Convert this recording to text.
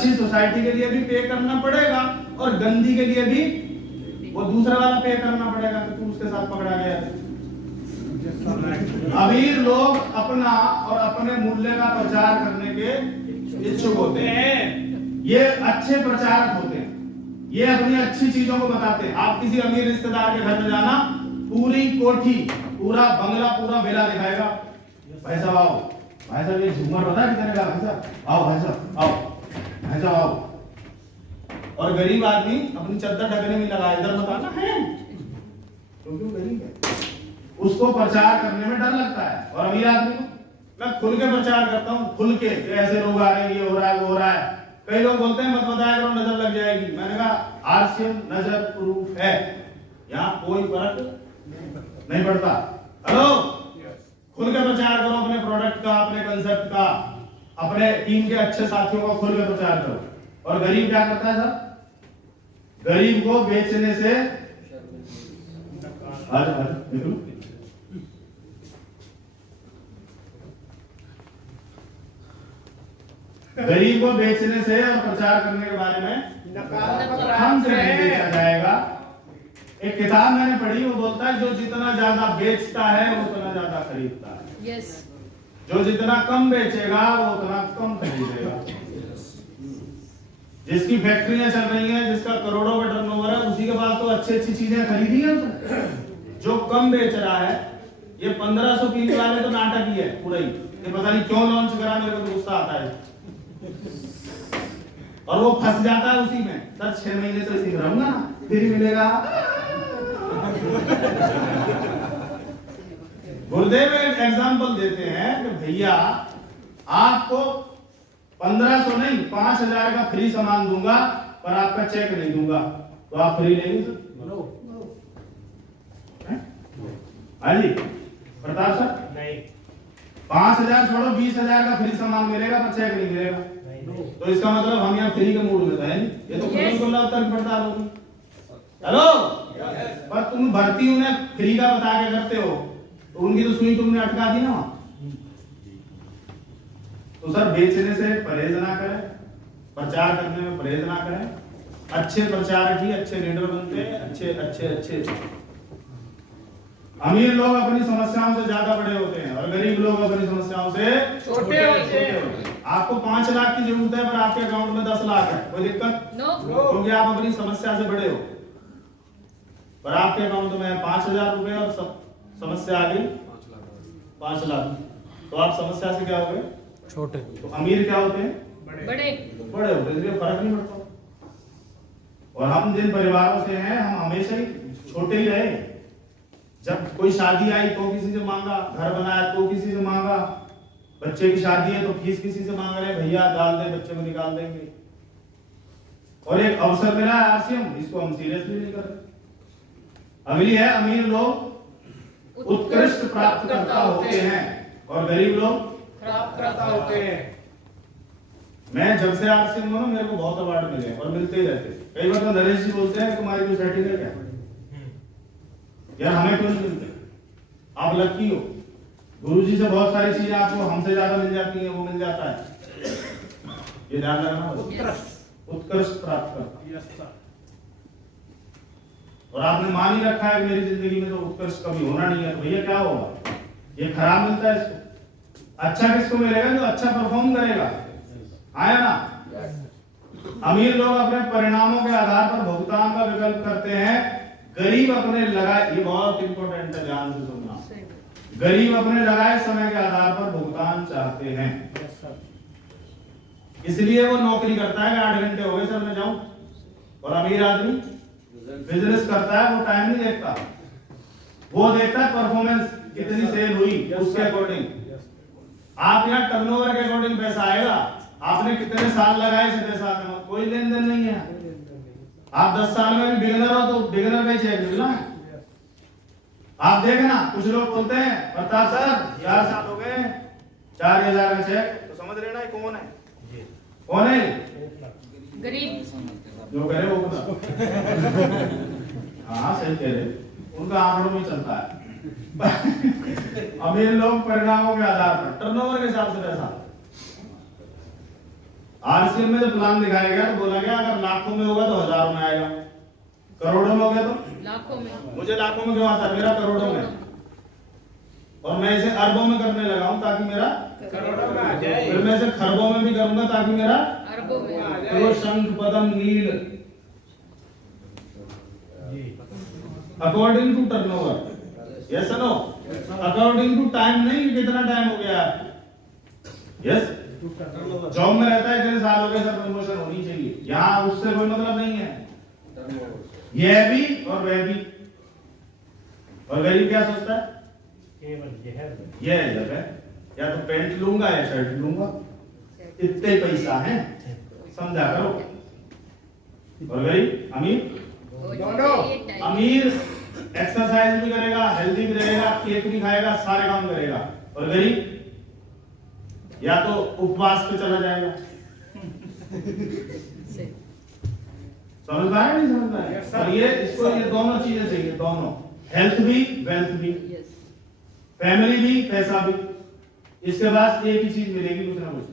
अच्छी सोसाइटी के लिए भी पे करना पड़ेगा और गंदी के लिए भी वो दूसरा वाला पे करना पड़ेगा कि तू उसके साथ पकड़ा गया है। अमीर लोग अपना और अपने मूल्य का प्रचार करने के इच्छुक होते हैं। ये अच्छे प्रचारक होते हैं, ये अपनी अच्छी चीजों को बताते हैं। आप किसी अमीर रिश्तेदार के घर में जाना, पूरी कोठी, पूरा बंगला, पूरा बेला दिखाएगा। भाई साहब आओ, भाई साहब ये झूमर पता है कितने का? भाई साहब आओ, भाई साहब आओ, भाई साहब आओ। और गरीब आदमी अपनी चद्दर ढकने में लगा, इधर बताना है क्योंकि वो गरीब है, उसको प्रचार करने में डर लगता है। और अमीर आदमी को मैं खुल के प्रचार करता हूँ, खुल के, ऐसे लोग आ रहे हैं, ये हो रहा है, वो हो रहा है। कई लोग बोलते हैं मत बताया करो, नजर लग जाएगी। मैंने कहा आरसीएम नजर प्रूफ है, यहाँ कोई फर्क नहीं पड़ता। हेलो, खुल के प्रचार करो अपने प्रोडक्ट का, अपने कंसेप्ट का, अपने टीम के अच्छे साथियों का खुल के प्रचार करो। और गरीब क्या करता है साहब? गरीब को बेचने से गरीब को बेचने से और प्रचार करने के बारे में हमसे नहीं बेचा जाएगा। एक किताब मैंने पढ़ी, वो बोलता है जो जितना ज्यादा बेचता है वो उतना ज्यादा खरीदता है। यस। जो जितना कम बेचेगा वो उतना कम खरीदेगा। जिसकी फैक्ट्रियां चल रही हैं, जिसका करोड़ों का टर्नओवर है, उसी के पास तो अच्छी अच्छी चीजें खरीदी हैं। जो कम बेच रहा है, ये 1500 पीने वाले तो नाटक ही है पूरा ही, ये पता नहीं क्यों लॉन्च करा, मेरे को गुस्सा आता है। और वो फंस जाता है उसी में। सर 6 महीने तो इसी में रहूंगा ना, फिर मिलेगा। गुरुदेव एक एग्जांपल देते हैं कि भैया आपको 1500 नहीं 5000 का फ्री सामान दूंगा, पर आपका चेक नहीं दूंगा, तो आप फ्री लेंगे सर? हाँ जी प्रताप सर, नहीं। 5000 छोड़ो, 20000 का फ्री सामान मिलेगा पर चेक नहीं मिलेगा। तो इसका मतलब हम यहाँ फ्री के मूड में तो है नहीं, ये तो खुला तर्क पड़ताल होगी। हेलो, पर तुम भर्ती उन्हें फ्री का बता के करते हो, तो उनकी तो सुई तुमने अटका दी ना। तो सर बेचने से परहेज ना करें, प्रचार करने में परहेज ना करें। अच्छे प्रचारक ही अच्छे लीडर बनते हैं। अच्छे अमीर लोग अपनी समस्याओं से ज्यादा बड़े होते हैं और गरीब लोग अपनी समस्याओं से छोटे होते हैं। आपको 5 लाख की जरूरत है पर आपके अकाउंट में 10 लाख है, कोई दिक्कत? नो। क्योंकि आप अपनी समस्या से बड़े हो। पर आपके अकाउंट में 5000 रुपए और समस्या आ गई 5 लाख, तो आप समस्या से क्या हो गए? छोटे। तो अमीर क्या होते हैं? बड़े बड़े होते हैं, इसलिए फर्क नहीं पड़ता। और हम जिन परिवारों से हैं, हम हमेशा ही छोटे ही रहे। जब कोई शादी आई तो किसी से मांगा, घर बनाया तो किसी से मांगा, बच्चे की शादी है तो फीस किसी से मांग रहे, भैया डाल दे, बच्चे को निकाल देंगे। और एक अवसर मिला है आरसीएम, इसको हम सीरियसली नहीं कर रहे। अगली है, अमीर लोग उत्कृष्ट प्राप्तकर्ता होते हैं और गरीब लोग प्राप्तकर्ता होते हैं। मैं जब से आरसीएम हूं, मेरे को बहुत अवार्ड मिले और मिलते ही रहते। कई बार तो नरेश जी बोलते हैं तुम्हारी कोई सेटिंग है क्या? यार हमें क्यों नहीं मिलते? आप लकी हो, गुरुजी से बहुत सारी चीजें आपको हमसे ज्यादा मिल जाती हैं, वो मिल जाता है। ये ध्यान रखना, उत्कृष्ट प्राप्त करता। और आपने मान ही रखा है मेरी जिंदगी में तो उत्कृष्ट कभी होना नहीं है, तो भैया क्या होगा? ये खराब मिलता है इसको। अच्छा किसको मिलेगा? जो अच्छा परफॉर्म करेगा, आया ना? अमीर लोग अपने परिणामों के आधार पर भुगतान का विकल्प करते हैं, गरीब अपने लगाए, ये बहुत इंपॉर्टेंट है, ध्यान से सुनना, गरीब अपने लगाए समय के आधार पर भुगतान चाहते हैं। इसलिए वो नौकरी करता है कि 8 घंटे हो गए सर मैं जाऊं। और अमीर आदमी बिजनेस करता है, वो टाइम नहीं देखता, वो देखता है परफॉर्मेंस, कितनी सेल हुई उसके अकॉर्डिंग। आप यहाँ टर्नओवर के अकॉर्डिंग पैसा आएगा, आपने कितने साल लगाए इसे पैसा आने में कोई लेन देन नहीं है। आप 10 साल में भी बिगिनर हो तो बिगिनर का ही चेक मिलना है। आप देखना, कुछ लोग बोलते हैं प्रताप सर 4 साल हो गए 4000 का चेक, तो समझ लेना कौन है? कौन है? गरीब जो कह रहे वो बता। हाँ सही कह रहे, उनका आंकड़ों में चलता है। अमीर लोग परिणामों के आधार पर, टर्नओवर के हिसाब से पैसा। आरसीएम में जब प्लान दिखाया गया तो बोला गया अगर लाखों में होगा तो हजारों में आएगा, करोड़ों में हो गया तो लाखों में। मुझे लाखों में क्यों आता, मेरा करोड़ों में, और मैं इसे अरबों में करने लगा हूं ताकि मेरा करोड़ों में आ जाए। फिर मैं इसे खरबों में भी करूंगा ताकि मेरा अरबों में। आ तो जाए। शंख पदम नील according to turnover, yes no, according to time नहीं कि कितना टाइम हो गया, यस। जॉब में रहता है इतने साल हो गए सर प्रमोशन होनी चाहिए, यहाँ उससे कोई मतलब नहीं है, यह भी और वह भी। और गरीब क्या सोचता है, यह जब है या तो पैंट लूंगा या शर्ट लूंगा, इतने पैसा है, समझा करो। और गरीब अमीर, दोनों। अमीर एक्सरसाइज भी करेगा, हेल्दी भी रहेगा, केक भी खाएगा, सारे काम करेगा, और गरीब या तो उपवास पे चला जाएगा। समझ पाए नहीं समझ पाए? और ये इसको ये दोनों चीजें चाहिए, दोनों, हेल्थ भी वेल्थ भी, फैमिली भी पैसा भी, इसके बाद एक ही चीज मिलेगी कुछ ना कुछ,